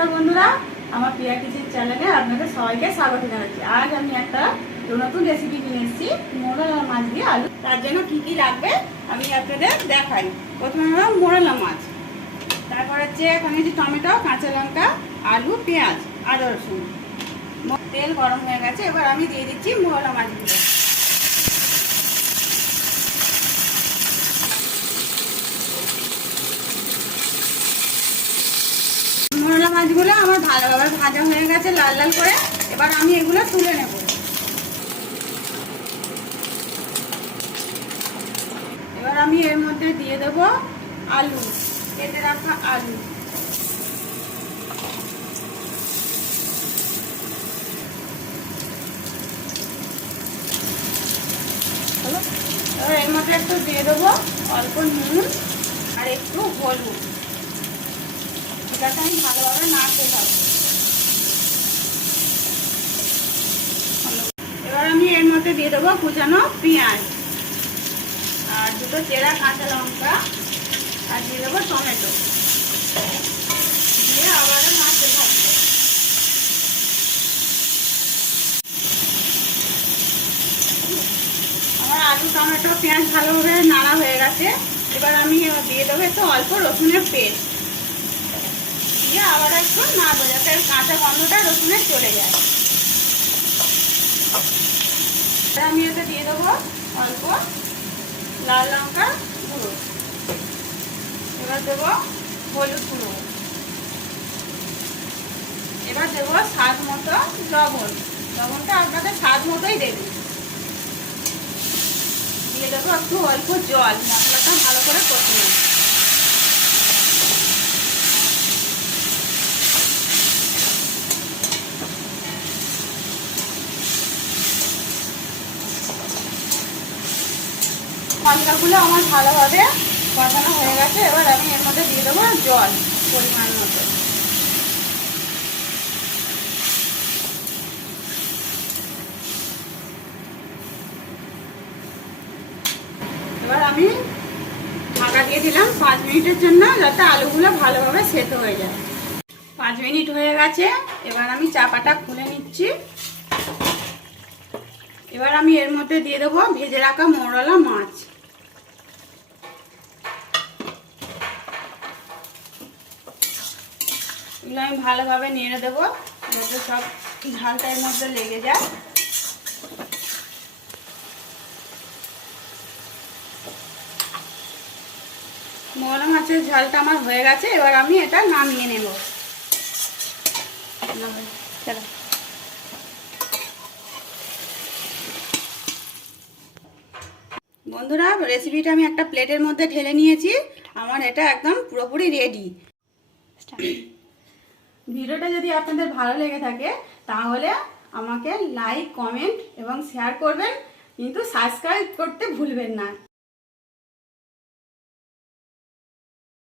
নমস্কার বন্ধুরা, আমার প্রিয়া কিচেন চ্যানেলে আপনাদের সবাইকে স্বাগত জানাচ্ছি। আজ আমি একটা নতুন রেসিপি নিয়ে এসেছি, মোরলা মাছ দিয়ে আলু। তার জন্য কি কি লাগবে আমি আপনাদের দেখাই। প্রথমে আমরা মোরলা মাছ, তারপর হচ্ছে এখানে যে টমেটো, কাঁচা লঙ্কা, আলু, পেঁয়াজ, আদা, রসুন। তেল গরম হয়ে গেছে, এবার আমি দিয়ে দিচ্ছি মোরলা মাছগুলো। মোরলা মাছগুলো আমার ভালোভাবে ভাজা হয়ে গেছে লাল লাল করে। এবার আমি এগুলো তুলে নেব। এবার আমি এর মধ্যে দিয়ে দেব আলু, কেটে রাখা আলু। এবার এর মধ্যে একটু দিয়ে দেবো অল্প নুন আর একটু হলুদ। এটাকে আমি ভালোভাবে নাড়তে থাকবো। এবার আমি এর মধ্যে দিয়ে দেবো কুচানো পেঁয়াজ আর দুটো চেরা কাঁচা লঙ্কা আর দিয়ে দেবো টমেটো, দিয়ে আবার নাড়তে থাকবো। আমার আলু, টমেটো, পেঁয়াজ ভালোভাবে নাড়া হয়ে গেছে। এবার আমি দিয়ে দেবো একটু অল্প রসুনের পেস্ট, দিয়ে আবার একটু নাড়বো যাতে কাঁচা গন্ধটা রসুনের চলে যায়। আমি এতে দিয়ে দেবো অল্প লাল লঙ্কা গুঁড়ো, এবার দেবো হলুদ গুঁড়ো, এবার দেবো স্বাদ মতো লবণ। লবণটা আপনাদের স্বাদ মতোই দেবেন। দিয়ে দেবো একটু অল্প জল, মশলাটা ভালো করে কষে নেব। মশলাগুলো আমার ভালোভাবে কষানো হয়ে গেছে। এবার আমি এর মধ্যে দিয়ে দেবো জল পরিমাণ মতো। এবার আমি ঢাকা দিয়ে দিলাম 5 মিনিটের জন্য, যাতে আলুগুলো ভালোভাবে সেদ্ধ হয়ে যায়। 5 মিনিট হয়ে গেছে, এবার আমি চাপাটা খুলে নিচ্ছি। এবার আমি এর মধ্যে দিয়ে দেবো ভেজে রাখা মোরলা মাছ। এগুলো আমি ভালোভাবে নেড়ে দেবো যাতে সব ঝালটা এর মধ্যে লেগে যায়। মোরলা মাছের ঝালটা আমার হয়ে গেছে, এবার আমি এটা নামিয়ে নেব। চলো বন্ধুরা, রেসিপিটা আমি একটা প্লেটের মধ্যে ঢেলে নিয়েছি। আমার এটা একদম পুরোপুরি রেডি। ভিডিওটা যদি আপনাদের ভালো লেগে থাকে তাহলে আমাকে লাইক, কমেন্ট এবং শেয়ার করবেন, কিন্তু সাবস্ক্রাইব করতে ভুলবেন না।